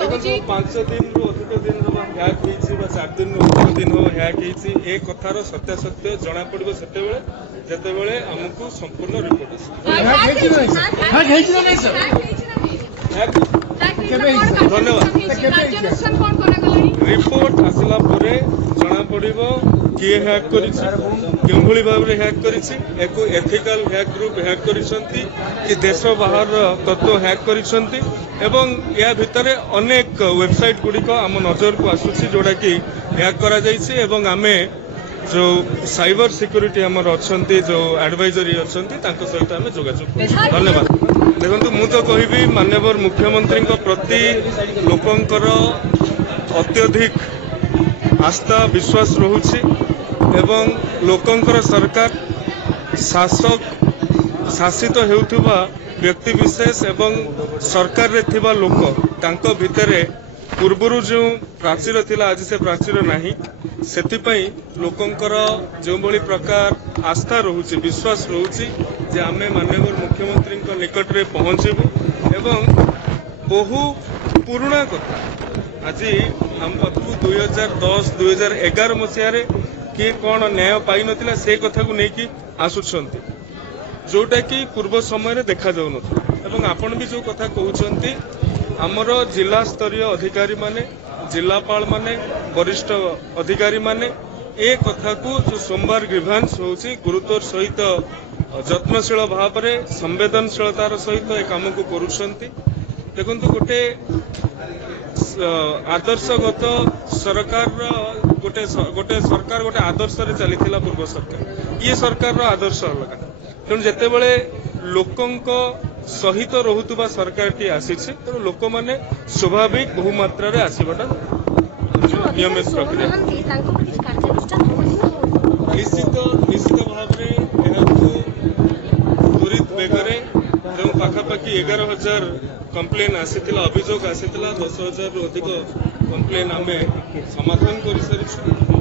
कहूची 5 दिन रु अधिक दिन हैक होईची बा 4 दिन रु अधिक दिन हो हैक होईची ए कथार सत्यासत्य जणा पड़िबो सेतेबेले जेतेबेले हमकु संपूर्ण रिपोर्ट आसी धन्यवाद रिपोर्ट आसला परे जणा पड़िबो किए हैक करिछि केभली भाव रे हैक करिछि एको एथिकल हैक ग्रुप हैक करिसंती कि देश बाहर तत्व हैक करिसंती एवं या भितरे अनेक वेबसाइट गुडी को आम नजर को आसुछि जोडा कि हैक करा जाइछि एवं आमे जो साइबर सिक्योरिटी हमर अछंती जो एडवाइजरी अछंती तांको सहित आमे जोगाजोग धन्यवाद देखंतु मु तो कहिबी माननीय मुख्यमंत्री को प्रति लोकंकर अत्यधिक आस्था विश्वास रहुछि एवं लोकंकर सरकार शासित हेउथुबा व्यक्ति विशेष एवं सरकार रे थिबा लोक तांको भितरे पूर्वरु जो प्राचीर थिला आज से प्राचीर नाही सेतिपई लोकंकर जो बळी प्रकार आस्था रहुछि विश्वास रहुछि जे आमे माननीय मुख्यमंत्री को निकट रे पहुंचबु एवं बहु पुराना कथा आज हम 2010-2011 मसीह किए कौन न्याय पाई नथिला से कथा को लेकिन आसुछंती जोटा कि पूर्व समय देखा जाऊ नथिला एवं आपण भी जो कथा कहउछंती हमर जिला स्तरीय अधिकारी माने जिलापाल माने वरिष्ठ अधिकारी माने ए कथा को जो सोमवार ग्रीवांस होउची गुरुत्वर सहित जत्नशील भाव में संवेदनशीलतार सहित ए काम को करूछंती देखंतु गोटे आदर्शगत सरकार गोटे सरकार गोटे आदर्श रे चलीथिला पूर्व सरकार ये सरकार रो आदर्श अलग तेणु जेतेबेले लोकंक सहित रहुतुबा सरकार टी आसीछि तेणु लोक माने स्वाभाविक बहुमात्रा रे आसीबाटा नियमित प्रक्रिया निश्चित भाव में त्वरित बेगरे पाखापाखि 11,000 कंप्लेन आसीथिला अभियोग आसीथिला 10,000 रु अधिक कंप्लेन आमे समाधान करि सरिछु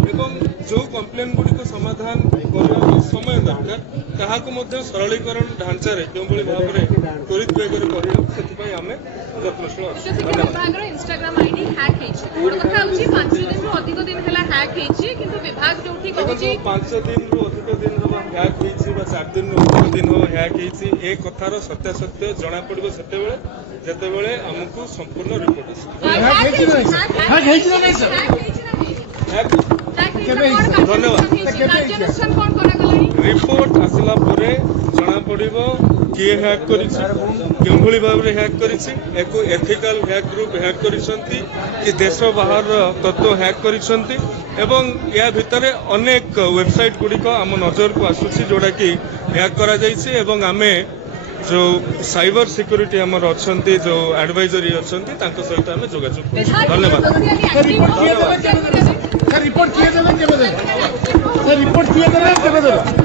एवं जो कंप्लेन गुडी को समाधान करबा समय दरकार ताहाको मध्ये सरलीकरण ढांचा रे केबोली भाव रे त्वरित बेगर करियो सेति पई आमे यत्नशील विभाग रो इंस्टाग्राम आईडी हैक हेछि कोन कथा होछि 5 दिन रु अधिक दिन हला हैक हेछि किंतु विभाग जोठी कहछि 5 दिन रु अधिक दिन हैक होईछि बा 4 दिन रु अधिक दिन हो हैक होईछि ए कथार सत्यासत्य जणा पड़िबो सेतेबेले जेतेबेले हमकु संपूर्ण रिपोर्ट आसी धन्यवाद रिपोर्ट आसला परे जणा पड़िबो किए हैक करिछि केभली भाव रे हैक करिछि एको एथिकल हैक ग्रुप हैक करिसंती कि देश बाहर तत्व हैक करिसंती एवं या भितरे अनेक वेबसाइट गुडी को आम नजर को आसुछि जोडा कि हैक करा जाइछि एवं आमे जो साइबर सिक्योरिटी हमर अछंती जो एडवाइजरी अछंती तांको सहित आमे जोगाजोग धन्यवाद रिपोर्ट किए देबे केबे